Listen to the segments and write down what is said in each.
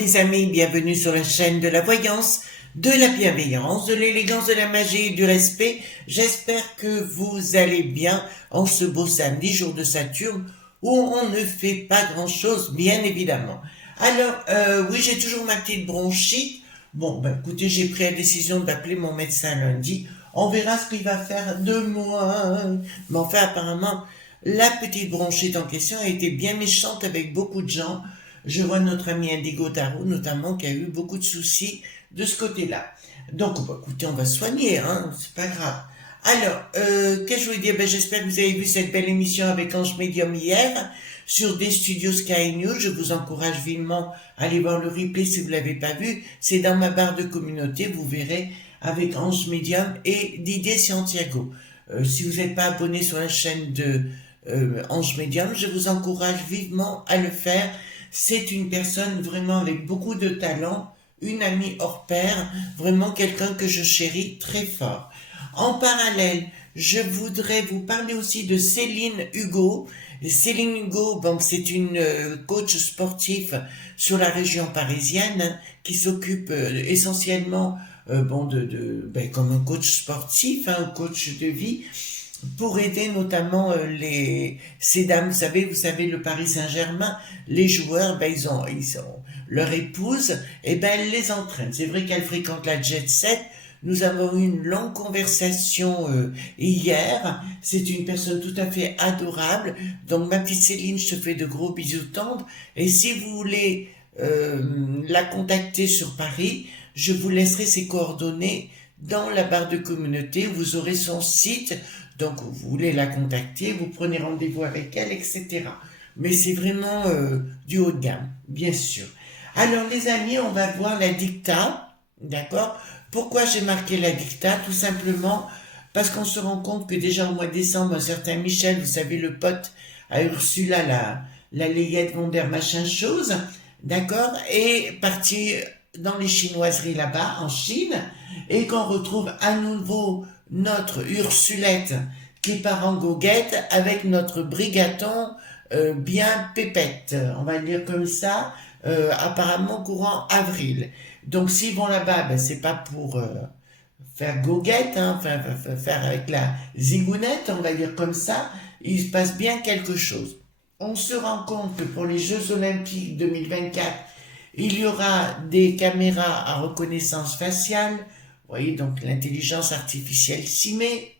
les amis, bienvenue sur la chaîne de la voyance, de la bienveillance, de l'élégance, de la magie et du respect. J'espère que vous allez bien en ce beau samedi, jour de Saturne, où on ne fait pas grand-chose, bien évidemment. Alors, oui, j'ai toujours ma petite bronchite. Bon, ben écoutez, j'ai pris la décision d'appeler mon médecin lundi. On verra ce qu'il va faire de moi. Mais enfin, apparemment, la petite bronchite en question a été bien méchante avec beaucoup de gens. Je vois notre ami Indigo Tarot, notamment, qui a eu beaucoup de soucis de ce côté-là. Donc, bah, écoutez, on va se soigner, hein, c'est pas grave. Alors, qu'est-ce que je voulais dire? Ben, j'espère que vous avez vu cette belle émission avec Ange Medium hier sur des studios Sky News. Je vous encourage vivement à aller voir le replay si vous l'avez pas vu. C'est dans ma barre de communauté, vous verrez, avec Ange Medium et Didier Santiago. Si vous n'êtes pas abonné sur la chaîne de Ange Medium, je vous encourage vivement à le faire. C'est une personne vraiment avec beaucoup de talent, une amie hors pair, vraiment quelqu'un que je chéris très fort. En parallèle, je voudrais vous parler aussi de Céline Hugo. Céline Hugo, bon, c'est une coach sportive sur la région parisienne hein, qui s'occupe essentiellement bon, ben, comme un coach sportif, hein, un coach de vie, pour aider notamment ces dames, vous savez, le Paris Saint-Germain, les joueurs, ben, ils ont leur épouse, et ben, elle les entraîne. C'est vrai qu'elle fréquente la Jet Set. Nous avons eu une longue conversation hier. C'est une personne tout à fait adorable. Donc, ma petite Céline, je te fais de gros bisous tendres. Et si vous voulez la contacter sur Paris, je vous laisserai ses coordonnées dans la barre de communauté. Vous aurez son site. Donc, vous voulez la contacter, vous prenez rendez-vous avec elle, etc. Mais c'est vraiment du haut de gamme, bien sûr. Alors, les amis, on va voir la dicta, d'accord? Pourquoi j'ai marqué la dicta? Tout simplement parce qu'on se rend compte que déjà au mois de décembre, un certain Michel, vous savez, le pote à Ursula, la layette Wonder machin chose, d'accord, est parti dans les chinoiseries là-bas, en Chine, et qu'on retrouve à nouveau notre Ursulette qui part en goguette avec notre Brigaton bien pépette, on va le dire comme ça, apparemment courant avril. Donc s'ils vont là-bas, ben, c'est pas pour faire goguette, hein, faire avec la zigounette, on va dire comme ça, il se passe bien quelque chose. On se rend compte que pour les Jeux Olympiques 2024, il y aura des caméras à reconnaissance faciale, vous voyez, donc l'intelligence artificielle s'y met,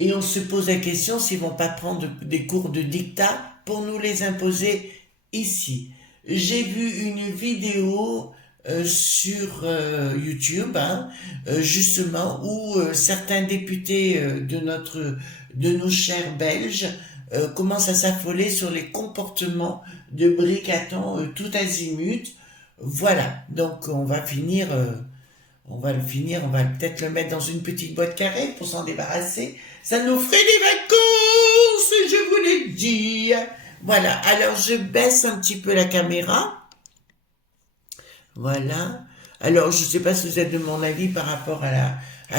et on se pose la question s'ils vont pas prendre des cours de dictat pour nous les imposer ici. J'ai vu une vidéo sur YouTube, hein, justement, où certains députés de nos chers Belges commencent à s'affoler sur les comportements de Bricaton tout azimut. Voilà, donc on va le finir, on va peut-être le mettre dans une petite boîte carrée pour s'en débarrasser. Ça nous ferait des vacances, je vous l'ai dit. Voilà, alors je baisse un petit peu la caméra. Voilà. Alors, je ne sais pas si vous êtes de mon avis par rapport à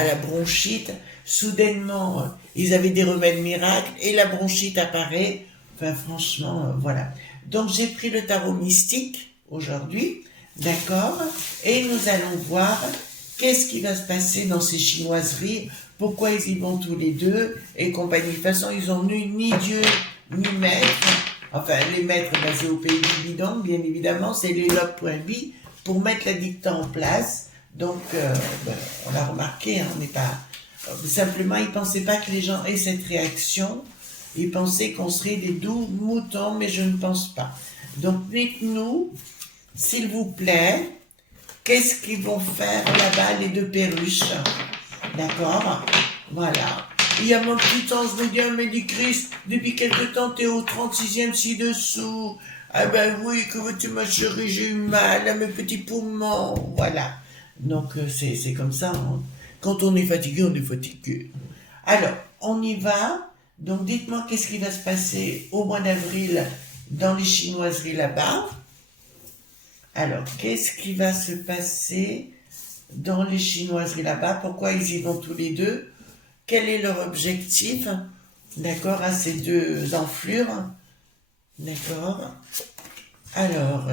la bronchite. Soudainement, ils avaient des remèdes miracles et la bronchite apparaît. Enfin, franchement, voilà. Donc, j'ai pris le tarot mystique aujourd'hui, d'accord? Et nous allons voir qu'est-ce qui va se passer dans ces chinoiseries, pourquoi ils y vont tous les deux et compagnie. De toute façon, ils ont ni Dieu, ni maître. Enfin, les maîtres basés au pays du bidon, bien évidemment, c'est les log.bi pour mettre la dicta en place. Donc, ben, on l'a remarqué, hein, on n'est pas... simplement, ils ne pensaient pas que les gens aient cette réaction. Ils pensaient qu'on serait des doux moutons, mais je ne pense pas. Donc, dites-nous, s'il vous plaît, qu'est-ce qu'ils vont faire là-bas, les deux perruches? D'accord? Voilà. Il y a mon petit ange médium, me dit Chris, depuis quelque temps, t'es au 36e ci-dessous. Ah ben oui, que veux-tu ma chérie, j'ai eu mal à mes petits poumons. Voilà. Donc, c'est comme ça. Hein. Quand on est fatigué, on est fatigué. Alors, on y va. Donc, dites-moi qu'est-ce qui va se passer au mois d'avril dans les chinoiseries là-bas. Alors, qu'est-ce qui va se passer dans les chinoiseries là-bas? Pourquoi ils y vont tous les deux? Quel est leur objectif? D'accord, à ces deux enflures. D'accord. Alors,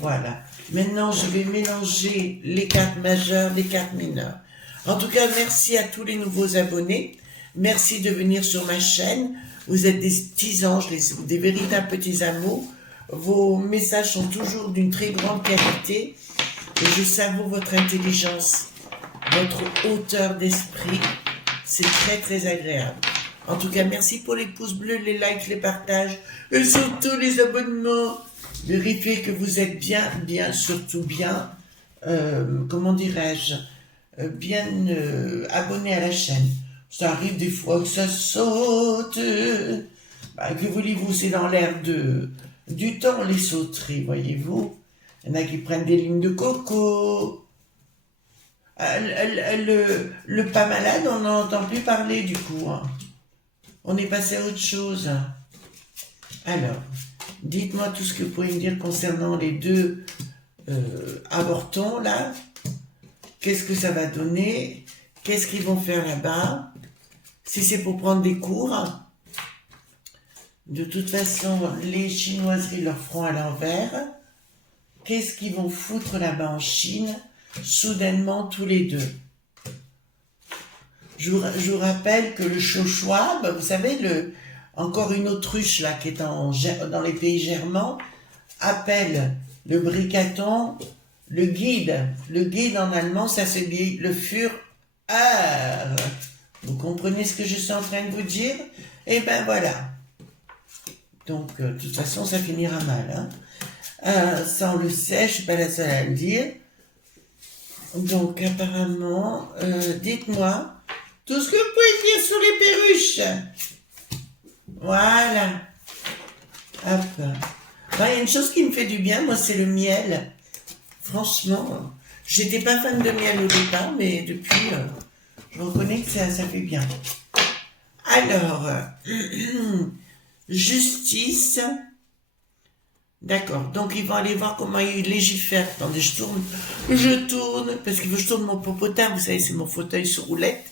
Voilà. Maintenant, je vais mélanger les cartes majeures, les cartes mineures. En tout cas, merci à tous les nouveaux abonnés. Merci de venir sur ma chaîne. Vous êtes des petits anges, des véritables petits amours. Vos messages sont toujours d'une très grande qualité. Et je savoure votre intelligence, votre hauteur d'esprit. C'est très, très agréable. En tout cas, merci pour les pouces bleus, les likes, les partages et surtout les abonnements. Vérifiez que vous êtes surtout bien, comment dirais-je, bien abonné à la chaîne. Ça arrive des fois que ça saute. Bah, que voulez-vous, c'est dans l'air du temps, les sauteries, voyez-vous. Il y en a qui prennent des lignes de coco. Le pas malade, on n'en entend plus parler du coup. Hein. On est passé à autre chose. Alors, dites-moi tout ce que vous pouvez me dire concernant les deux avortons là. Qu'est-ce que ça va donner? Qu'est-ce qu'ils vont faire là-bas? Si c'est pour prendre des cours. De toute façon, les chinoiseries leur feront à l'envers. Qu'est-ce qu'ils vont foutre là-bas en Chine? Soudainement, tous les deux. Je vous rappelle que le Chochois, vous savez, encore une autruche là qui est dans les pays germans, appelle le Bricaton le guide. Le guide en allemand, ça se dit le Führer. Vous comprenez ce que je suis en train de vous dire? Eh ben voilà. Donc, de toute façon, ça finira mal. Hein. Ça, on le sait, je suis pas la seule à le dire. Donc, apparemment, dites-moi tout ce que vous pouvez dire sur les perruches. Voilà. Hop. Il y a une chose qui me fait du bien, moi, c'est le miel. Franchement, j'étais pas fan de miel au départ, mais depuis, je reconnais que ça fait bien. Alors, justice. D'accord, donc ils vont aller voir comment ils légifèrent. Attendez, je tourne, parce qu'il faut que je tourne mon popotin, vous savez, c'est mon fauteuil sur roulette.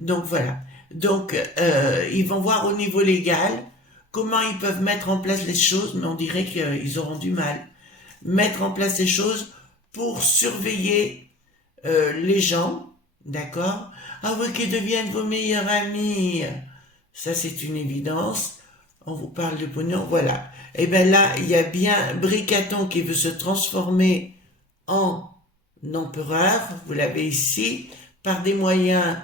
Donc voilà. Donc, ils vont voir au niveau légal comment ils peuvent mettre en place les choses, mais on dirait qu'ils auront du mal. Mettre en place les choses pour surveiller les gens, d'accord? Ah oui, qu'ils deviennent vos meilleurs amis. Ça, c'est une évidence. On vous parle de pognon, voilà. Et bien là, il y a bien Bricaton qui veut se transformer en empereur, vous l'avez ici, par des moyens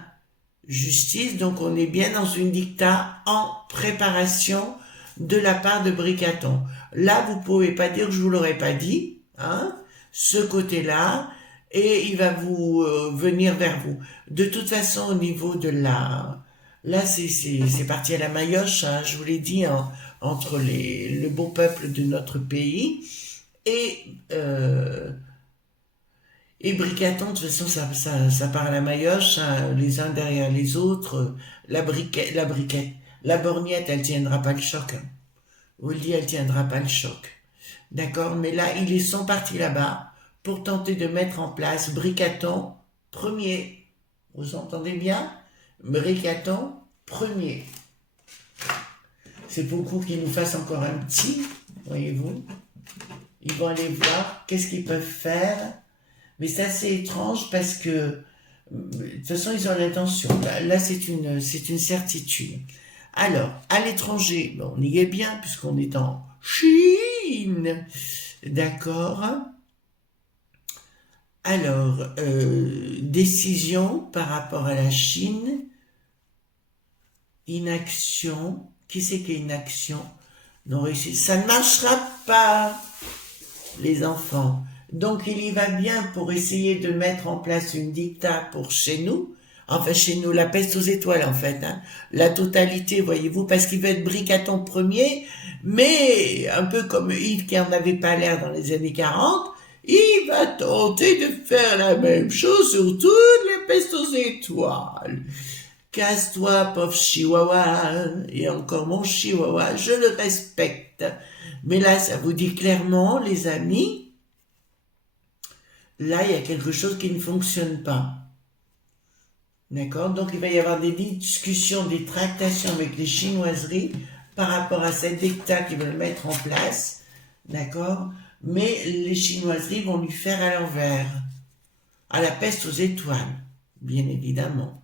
justice, donc on est bien dans une dictat en préparation de la part de Bricaton. Là, vous pouvez pas dire que je vous l'aurais pas dit, hein, ce côté-là, et il va vous venir vers vous. De toute façon, au niveau de la... Là, c'est parti à la maillotche, hein, je vous l'ai dit, hein, entre le beau peuple de notre pays et Bricaton. De toute façon, ça part à la maillotche, hein, les uns derrière les autres. La borgnette, elle tiendra pas le choc. Hein. Vous le dites, elle tiendra pas le choc. D'accord? Mais là, ils sont partis là-bas pour tenter de mettre en place Bricaton premier. Vous entendez bien? Bricaton premier. C'est beaucoup qu'ils nous fassent encore un petit, voyez-vous. Ils vont aller voir qu'est-ce qu'ils peuvent faire. Mais ça, c'est étrange parce que, de toute façon, ils ont l'intention. Là, c'est une certitude. Alors, à l'étranger, bon, on y est bien puisqu'on est en Chine. D'accord. Alors, décision par rapport à la Chine. Inaction. Qui c'est qui a inaction? Non, réussi. Ça ne marchera pas, les enfants. Donc, il y va bien pour essayer de mettre en place une dictat pour chez nous. Enfin, chez nous, la peste aux étoiles, en fait. Hein. La totalité, voyez-vous, parce qu'il veut être Bricaton premier, mais un peu comme Yves qui en avait pas l'air dans les années 40, il va tenter de faire la même chose sur toutes les pestes aux étoiles. Casse-toi, pauvre chihuahua, et encore mon chihuahua, je le respecte. Mais là, ça vous dit clairement, les amis, là, il y a quelque chose qui ne fonctionne pas. D'accord? Donc, il va y avoir des discussions, des tractations avec les chinoiseries par rapport à cette dictat qu'ils veulent mettre en place. D'accord? mais les chinoiseries vont lui faire à l'envers. À la peste aux étoiles, bien évidemment.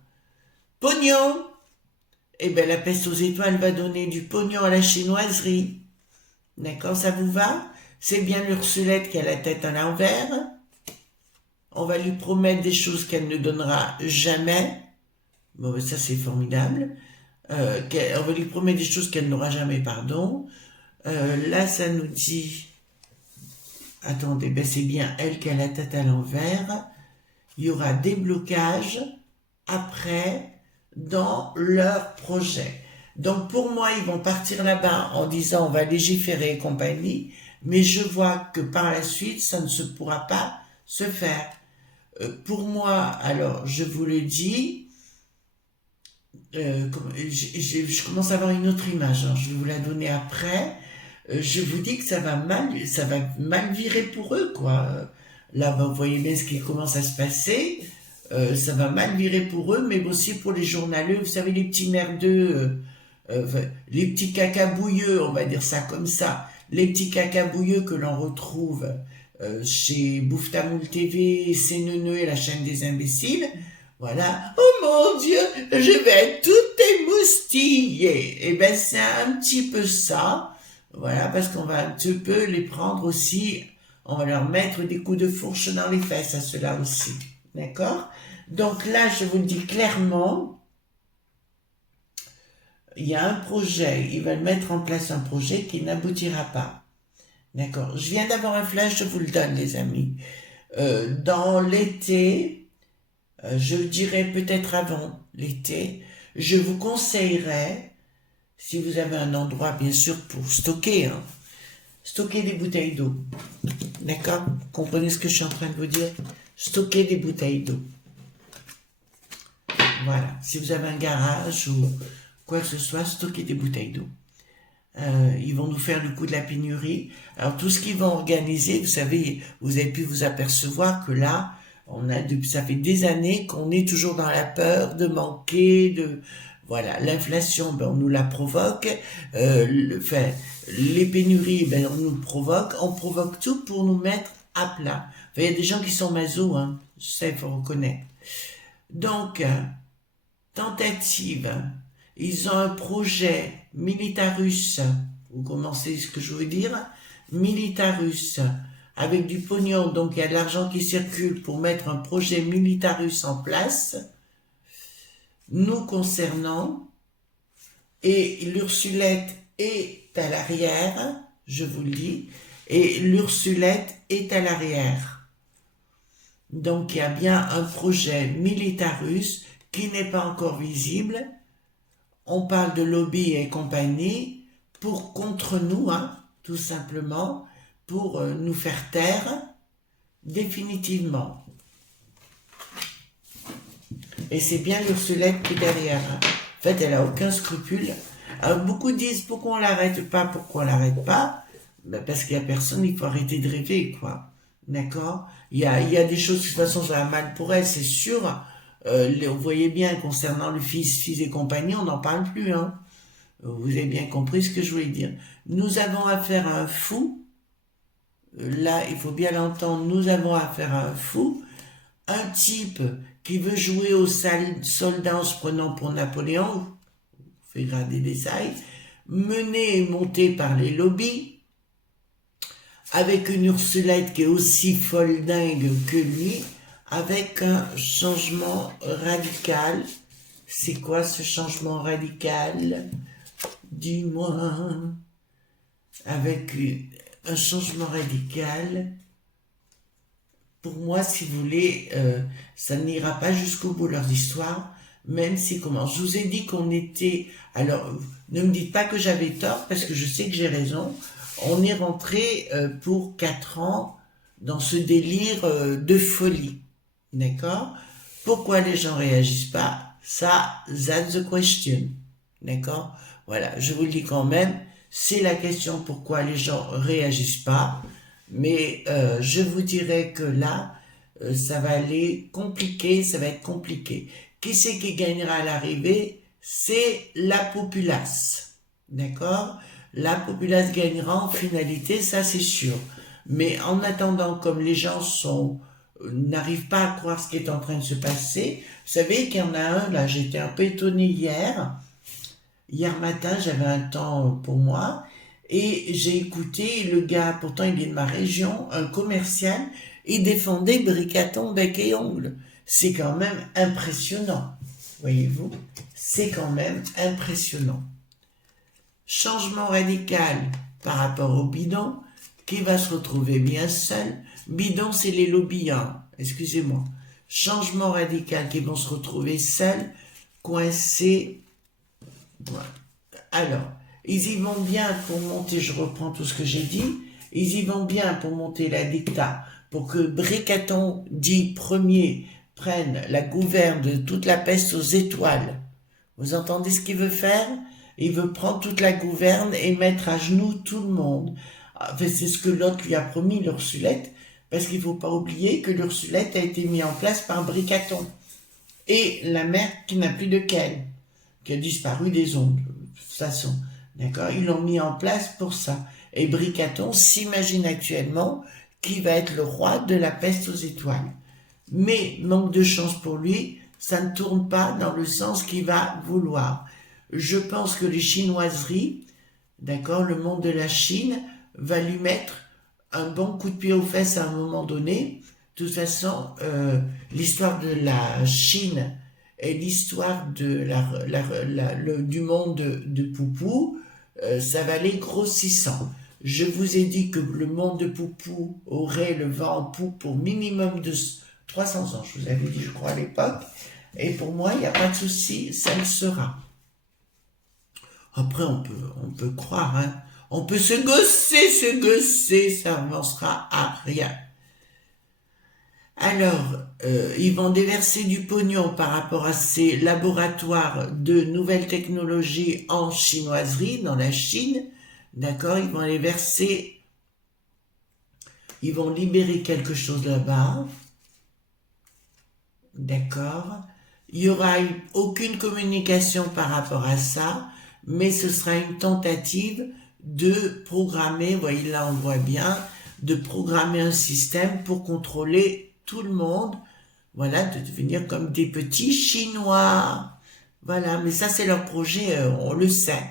Pognon! Eh bien, la peste aux étoiles va donner du pognon à la chinoiserie. D'accord, ça vous va? C'est bien l'Ursulette qui a la tête à l'envers. On va lui promettre des choses qu'elle ne donnera jamais. Bon, ça c'est formidable. On va lui promettre des choses qu'elle n'aura jamais, pardon. Là, ça nous dit... Attendez, ben c'est bien elle qui a la tête à l'envers. Il y aura des blocages après dans leur projet. Donc pour moi, ils vont partir là-bas en disant on va légiférer et compagnie, mais je vois que par la suite, ça ne se pourra pas se faire. Pour moi, alors je vous le dis, je commence à avoir une autre image, hein, je vais vous la donner après. Je vous dis que ça va mal virer pour eux, quoi. Là, vous voyez bien ce qui commence à se passer. Ça va mal virer pour eux, mais aussi pour les journaleux. Vous savez, les petits merdeux, les petits cacabouilleux, on va dire ça comme ça. Les petits cacabouilleux que l'on retrouve chez Bouftamoul TV, CNeNe et la chaîne des imbéciles. Voilà. Oh mon Dieu, je vais être tout émoustillée. Eh ben, c'est un petit peu ça. Voilà, parce qu'on va un petit peu les prendre aussi, on va leur mettre des coups de fourche dans les fesses à ceux-là aussi, d'accord? Donc là, je vous le dis clairement, il y a un projet, ils veulent mettre en place un projet qui n'aboutira pas, d'accord? Je viens d'avoir un flash, je vous le donne les amis. Dans l'été, je le dirais peut-être avant l'été, je vous conseillerais, si vous avez un endroit, bien sûr, pour stocker, hein, stocker des bouteilles d'eau. D'accord? Comprenez ce que je suis en train de vous dire? Stocker des bouteilles d'eau. Voilà. Si vous avez un garage ou quoi que ce soit, stocker des bouteilles d'eau. Ils vont nous faire le coup de la pénurie. Alors, tout ce qu'ils vont organiser, vous savez, vous avez pu vous apercevoir que là, ça fait des années qu'on est toujours dans la peur de manquer, voilà, l'inflation, ben, on nous la provoque, les pénuries, ben, on provoque tout pour nous mettre à plat. Enfin, il y a des gens qui sont maso, hein, ça il faut reconnaître. Donc, tentative, ils ont un projet Militarus, vous commencez ce que je veux dire, Militarus, avec du pognon, donc il y a de l'argent qui circule pour mettre un projet Militarus en place, nous concernant, et l'Ursulette est à l'arrière, je vous le dis, et l'Ursulette est à l'arrière. Donc il y a bien un projet Militarus qui n'est pas encore visible. On parle de lobby et compagnie pour contre nous, hein, tout simplement, pour nous faire taire définitivement. Et c'est bien l'Ursulette qui est derrière. Hein. En fait, elle a aucun scrupule. Alors, beaucoup disent pourquoi on l'arrête pas, ben, parce qu'il y a personne, il faut arrêter de rêver, quoi. D'accord? Il y a des choses, de toute façon, ça va mal pour elle, c'est sûr. Vous voyez bien, concernant le fils et compagnie, on n'en parle plus, hein. Vous avez bien compris ce que je voulais dire. Nous avons affaire à un fou. Là, il faut bien l'entendre, nous avons affaire à un fou. Un type qui veut jouer au soldat en se prenant pour Napoléon, fait des détails, mené et monté par les lobbies, avec une Ursulette qui est aussi folle dingue que lui, avec un changement radical. C'est quoi ce changement radical? Dis-moi. Avec un changement radical, pour moi, si vous voulez, ça n'ira pas jusqu'au bout leur histoire, même si comment. Je vous ai dit qu'on était... Alors, ne me dites pas que j'avais tort, parce que je sais que j'ai raison. On est rentré pour 4 ans dans ce délire de folie. D'accord? Pourquoi les gens réagissent pas? Ça, that's the question. D'accord? Voilà, je vous le dis quand même, c'est la question pourquoi les gens réagissent pas. Mais je vous dirais que là, ça va aller compliqué, ça va être compliqué. Qui c'est qui gagnera à l'arrivée? C'est la populace. D'accord? La populace gagnera en finalité, ça c'est sûr. Mais en attendant, comme les gens n'arrivent pas à croire ce qui est en train de se passer, vous savez qu'il y en a un, là, j'étais un peu étonnée hier. Hier matin, j'avais un temps pour moi et j'ai écouté le gars, pourtant il est de ma région, un commercial, il défendait Bricaton bec et ongle. C'est quand même impressionnant, voyez-vous, c'est quand même impressionnant. Changement radical par rapport au bidon, qui va se retrouver bien seul. Bidon, c'est les lobbies, hein, excusez-moi. Changement radical qui vont se retrouver seuls, coincés. Voilà. Alors, ils y vont bien pour monter, je reprends tout ce que j'ai dit, ils y vont bien pour monter la dicta, pour que Bricaton, dit premier, prenne la gouverne de toute la peste aux étoiles. Vous entendez ce qu'il veut faire? Il veut prendre toute la gouverne et mettre à genoux tout le monde. Enfin, c'est ce que l'autre lui a promis, l'Ursulette, parce qu'il ne faut pas oublier que l'Ursulette a été mise en place par Bricaton. Et la mère qui n'a plus de qu'elle, qui a disparu des ondes, de toute façon. D'accord? Ils l'ont mis en place pour ça. Et Bricaton s'imagine actuellement qui va être le roi de la peste aux étoiles. Mais, manque de chance pour lui, ça ne tourne pas dans le sens qu'il va vouloir. Je pense que les chinoiseries, d'accord, le monde de la Chine, va lui mettre un bon coup de pied aux fesses à un moment donné. De toute façon, l'histoire de la Chine et l'histoire de du monde de Poupou, ça va aller grossissant. Je vous ai dit que le monde de Poupou aurait le vent en poupe pour minimum de 300 ans. Je vous avais dit, je crois, à l'époque. Et pour moi, il n'y a pas de souci, ça le sera. Après, on peut croire, hein. On peut se gosser, ça n'avancera à rien. Alors, ils vont déverser du pognon par rapport à ces laboratoires de nouvelles technologies en chinoiserie, dans la Chine. D'accord? Ils vont les verser, ils vont libérer quelque chose là-bas. D'accord? Il n'y aura aucune communication par rapport à ça, mais ce sera une tentative de programmer, vous voyez là on voit bien, de programmer un système pour contrôler tout le monde, voilà, de devenir comme des petits Chinois. Voilà, mais ça c'est leur projet, on le sait,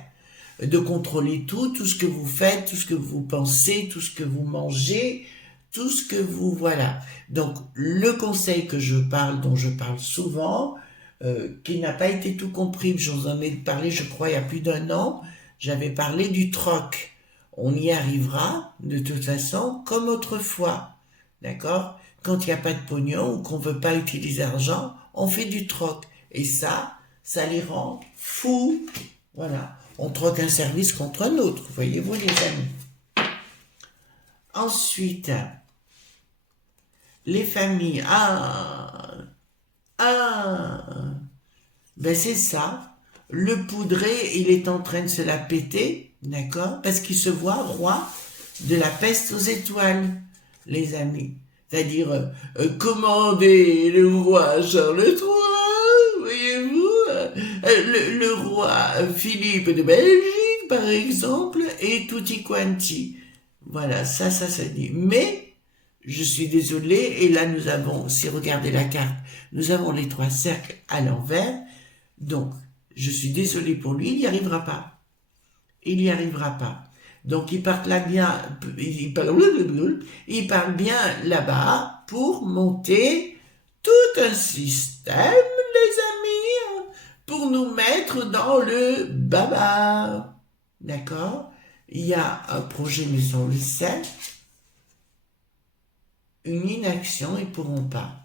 de contrôler tout ce que vous faites, tout ce que vous pensez, tout ce que vous mangez, tout ce que vous, voilà. Donc le conseil que je parle, dont je parle souvent, qui n'a pas été tout compris, je vous en ai parlé je crois il y a plus d'1 an, j'avais parlé du troc. On y arrivera de toute façon comme autrefois, d'accord? Quand il n'y a pas de pognon ou qu'on ne veut pas utiliser l'argent, on fait du troc. Et ça les rend fous. Voilà, on troque un service contre un autre, voyez-vous les amis. Ensuite, les familles, ben c'est ça. Le poudré, il est en train de se la péter, d'accord? Parce qu'il se voit roi de la peste aux étoiles, les amis. C'est-à-dire, commander le roi Charles III, voyez-vous, le roi Philippe de Belgique, par exemple, et tutti quanti. Voilà, ça dit. Mais, je suis désolée, et là nous avons, si vous regardez la carte, nous avons les 3 cercles à l'envers, donc, je suis désolée pour lui, il n'y arrivera pas. Il n'y arrivera pas. Donc, il parle là bien, il parle bien là-bas pour monter tout un système, les amis, pour nous mettre dans le baba. D'accord? Il y a un projet, mais on le sait, une inaction, ils pourront pas.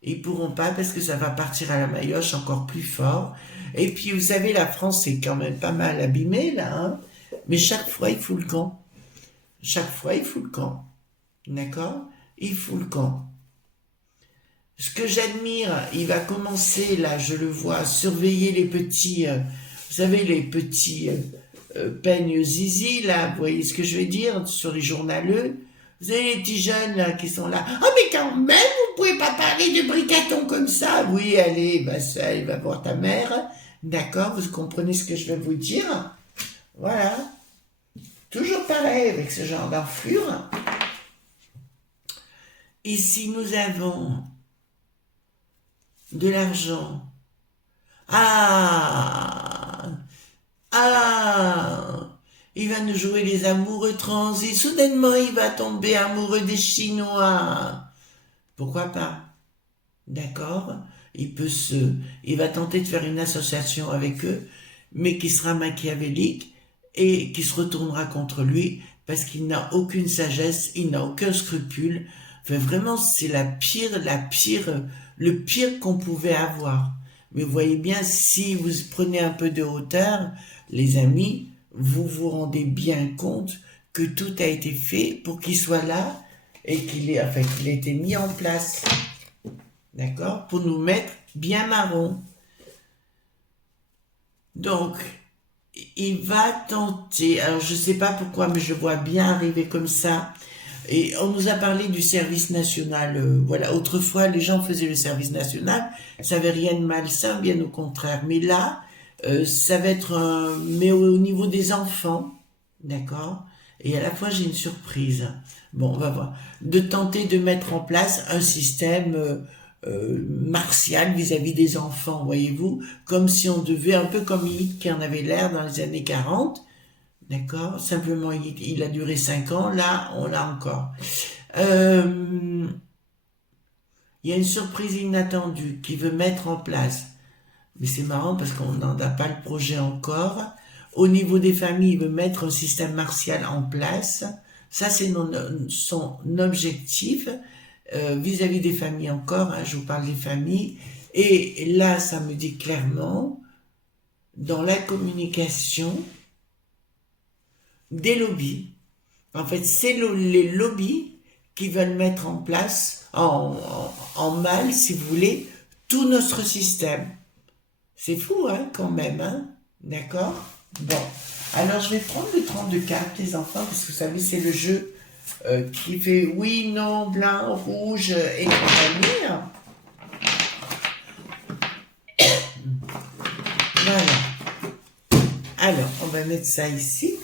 Ils pourront pas parce que ça va partir à la maillotche encore plus fort. Et puis, vous savez, la France est quand même pas mal abîmée, là, hein. Mais chaque fois, il fout le camp. Chaque fois, il fout le camp. D'accord? Il fout le camp. Ce que j'admire, il va commencer, là, je le vois, à surveiller les petits, vous savez, les petits peignes zizi, là, vous voyez ce que je veux dire, sur les journaleux. Vous avez les petits jeunes, là, qui sont là. Ah, mais quand même, vous pouvez pas parler de Bricaton comme ça. Oui, allez, bah ça, il va voir ta mère. D'accord, vous comprenez ce que je vais vous dire? Voilà. Toujours pareil avec ce genre d'enflure. Ici, nous avons de l'argent. Ah! Ah! Il va nous jouer les amoureux transis. Soudainement, il va tomber amoureux des Chinois. Pourquoi pas? D'accord? Il va tenter de faire une association avec eux, mais qui sera machiavélique et qui se retournera contre lui parce qu'il n'a aucune sagesse, il n'a aucun scrupule. Enfin, vraiment, c'est le pire qu'on pouvait avoir. Mais vous voyez bien, si vous prenez un peu de hauteur, les amis, vous vous rendez bien compte que tout a été fait pour qu'il soit là et qu'il ait été mis en place. D'accord? Pour nous mettre bien marron. Donc, il va tenter, alors je ne sais pas pourquoi, mais je le vois bien arriver comme ça. Et on nous a parlé du service national. Voilà, autrefois, les gens faisaient le service national. Ça n'avait rien de malsain, bien au contraire. Mais là, ça va être mais au niveau des enfants, d'accord? Et à la fois, j'ai une surprise. Bon, on va voir. De tenter de mettre en place un système martial vis-à-vis des enfants, voyez-vous, comme si on devait, un peu comme Hitler qui en avait l'air dans les années 40, d'accord? Simplement, il a duré 5 ans, là, on l'a encore. Il y a une surprise inattendue qui veut mettre en place, mais c'est marrant parce qu'on n'en a pas le projet encore. Au niveau des familles, il veut mettre un système martial en place. Ça, c'est son objectif. Vis-à-vis des familles encore, hein, je vous parle des familles, et là ça me dit clairement, dans la communication, des lobbies, en fait c'est les lobbies qui veulent mettre en place, en mal si vous voulez, tout notre système. C'est fou hein, quand même, hein, d'accord? Bon, alors je vais prendre le 32 cartes les enfants, parce que vous savez c'est le jeu qui fait oui, non, blanc, rouge et compagnie. Voilà. Alors, on va mettre ça ici.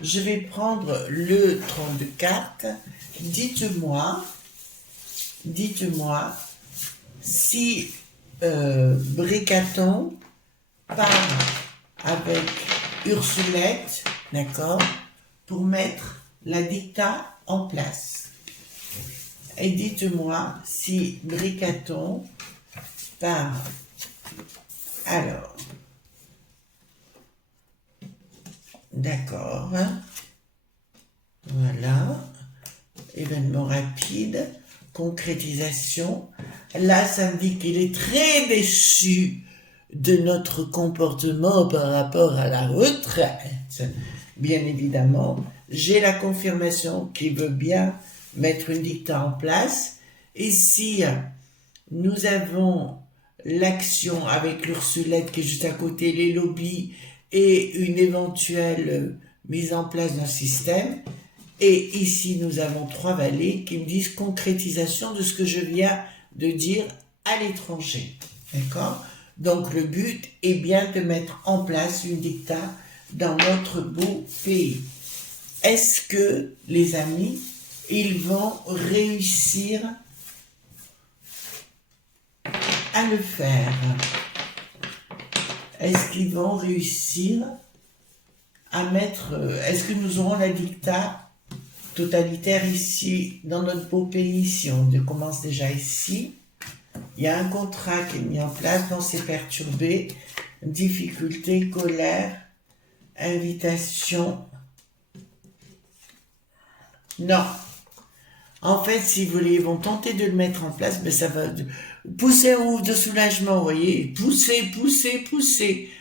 Je vais prendre le 32 cartes. Dites-moi si Bricaton part avec Ursulette, d'accord, pour mettre la dicta en place. Et dites-moi si Bricaton part. Alors, d'accord, voilà, événement rapide, concrétisation. Là, ça me dit qu'il est très déçu de notre comportement par rapport à la retraite. Bien évidemment, j'ai la confirmation qu'il veut bien mettre une dicta en place. Ici, nous avons l'action avec l'Ursulette qui est juste à côté, les lobbies et une éventuelle mise en place d'un système. Et ici, nous avons 3 valets qui me disent concrétisation de ce que je viens de dire à l'étranger. D'accord? Donc, le but est bien de mettre en place une dicta dans notre beau pays. Est-ce que, les amis, ils vont réussir à le faire? Est-ce qu'ils vont réussir à mettre... Est-ce que nous aurons la dicta totalitaire ici, dans notre beau pays, si on commence déjà ici? Il y a un contrat qui est mis en place, non, c'est perturbé, difficulté, colère, invitation. Non. En fait, si vous voulez, ils vont tenter de le mettre en place, mais ça va pousser un ouf de soulagement, vous voyez, pousser,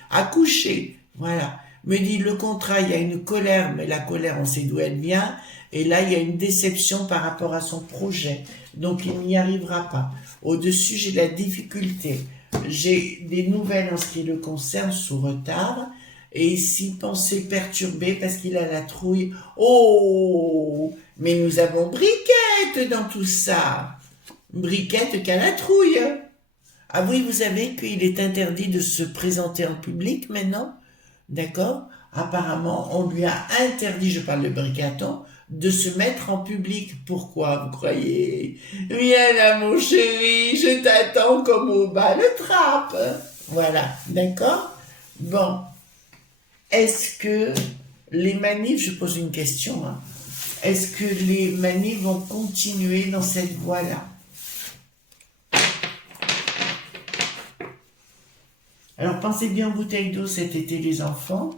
accoucher, voilà. Me dit le contrat, il y a une colère, mais la colère, on sait d'où elle vient, et là, il y a une déception par rapport à son projet, donc il n'y arrivera pas. Au-dessus, j'ai la difficulté, j'ai des nouvelles en ce qui le concerne sous retard, et ici, pensée perturbée parce qu'il a la trouille. Oh, mais nous avons Briquette dans tout ça. Briquette qui a la trouille. Ah oui, vous savez qu'il est interdit de se présenter en public maintenant, d'accord? Apparemment, on lui a interdit, je parle de Bricaton, de se mettre en public. Pourquoi, vous croyez? Viens là, mon chéri, je t'attends comme au bas de trappe. Voilà, d'accord? Bon, est-ce que les manifs, je pose une question, hein, est-ce que les manifs vont continuer dans cette voie-là? Alors, pensez bien aux bouteilles d'eau cet été, les enfants.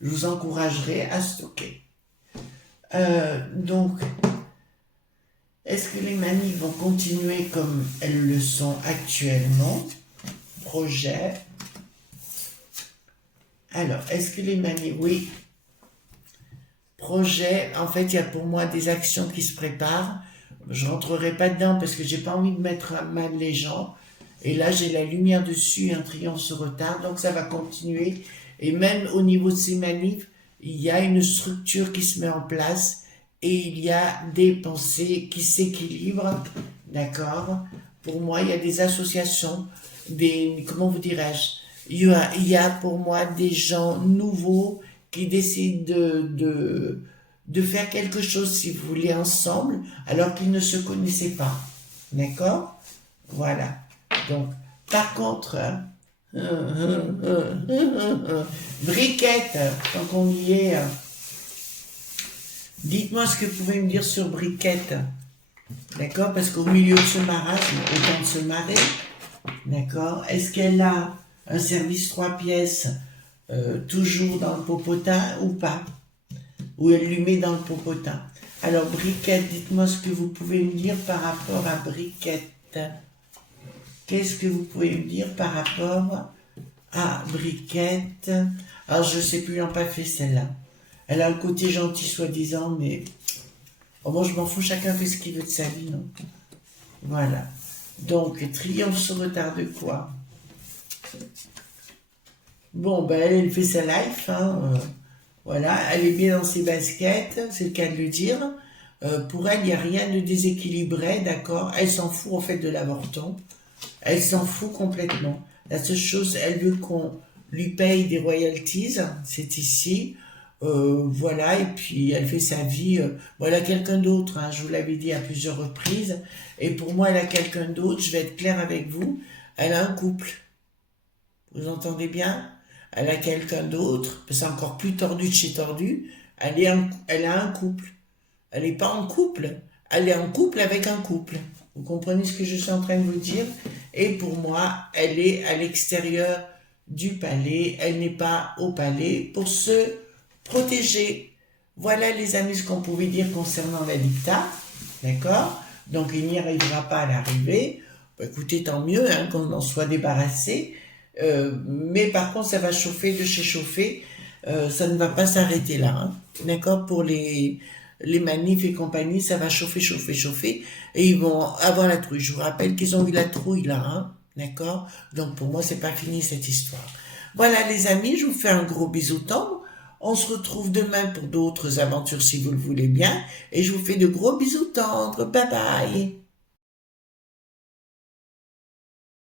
Je vous encouragerai à stocker. Donc, est-ce que les manifs vont continuer comme elles le sont actuellement? Projet. Alors, est-ce que les manifs... Oui. Projet. En fait, il y a pour moi des actions qui se préparent. Je ne rentrerai pas dedans parce que j'ai pas envie de mettre à mal les gens. Et là, j'ai la lumière dessus, un triomphe se retarde, donc ça va continuer. Et même au niveau de ces manifs, il y a une structure qui se met en place et il y a des pensées qui s'équilibrent, d'accord? Pour moi, il y a des associations, comment vous dirais-je? Il y a pour moi des gens nouveaux qui décident de faire quelque chose, si vous voulez, ensemble, alors qu'ils ne se connaissaient pas, d'accord? Voilà. Donc, par contre, Briquette, tant qu'on y est, dites-moi ce que vous pouvez me dire sur Briquette, d'accord? Parce qu'au milieu de ce marasme, autant de se marrer, d'accord? Est-ce qu'elle a un service 3 pièces toujours dans le popotin ou pas? Ou elle lui met dans le popotin? Alors, Briquette, dites-moi ce que vous pouvez me dire par rapport à Briquette. Qu'est-ce que vous pouvez me dire par rapport à Briquette? Alors, je ne sais plus, ils n'ont pas fait celle-là. Elle a le côté gentil, soi-disant, mais... Oh, bon, je m'en fous, chacun fait ce qu'il veut de sa vie, non? Voilà. Donc, triomphe sur retard de quoi? Bon, ben, elle fait sa life, hein. Voilà, elle est bien dans ses baskets, c'est le cas de le dire. Pour elle, il n'y a rien de déséquilibré, d'accord? Elle s'en fout, en fait, de l'avorton. Elle s'en fout complètement. La seule chose, elle veut qu'on lui paye des royalties, c'est ici. Voilà, et puis elle fait sa vie. Voilà, quelqu'un d'autre, hein, je vous l'avais dit à plusieurs reprises. Et pour moi, elle a quelqu'un d'autre, je vais être claire avec vous. Elle a un couple. Vous entendez bien? Elle a quelqu'un d'autre, c'est encore plus tordu de chez tordu. Elle a un couple. Elle n'est pas en couple. Elle est en couple avec un couple. Vous comprenez ce que je suis en train de vous dire? Et pour moi, elle est à l'extérieur du palais. Elle n'est pas au palais pour se protéger. Voilà, les amis, ce qu'on pouvait dire concernant la dicta. D'accord? Donc, il n'y arrivera pas à l'arrivée. Bah, écoutez, tant mieux hein, qu'on en soit débarrassé. Mais par contre, ça va chauffer de chez chauffer. Ça ne va pas s'arrêter là. Hein. D'accord? Pour les manifs et compagnie, ça va chauffer, chauffer, chauffer, et ils vont avoir la trouille. Je vous rappelle qu'ils ont eu la trouille là, hein, d'accord? Donc pour moi, c'est pas fini cette histoire. Voilà les amis, je vous fais un gros bisou tendre. On se retrouve demain pour d'autres aventures si vous le voulez bien, et je vous fais de gros bisous tendres. Bye bye!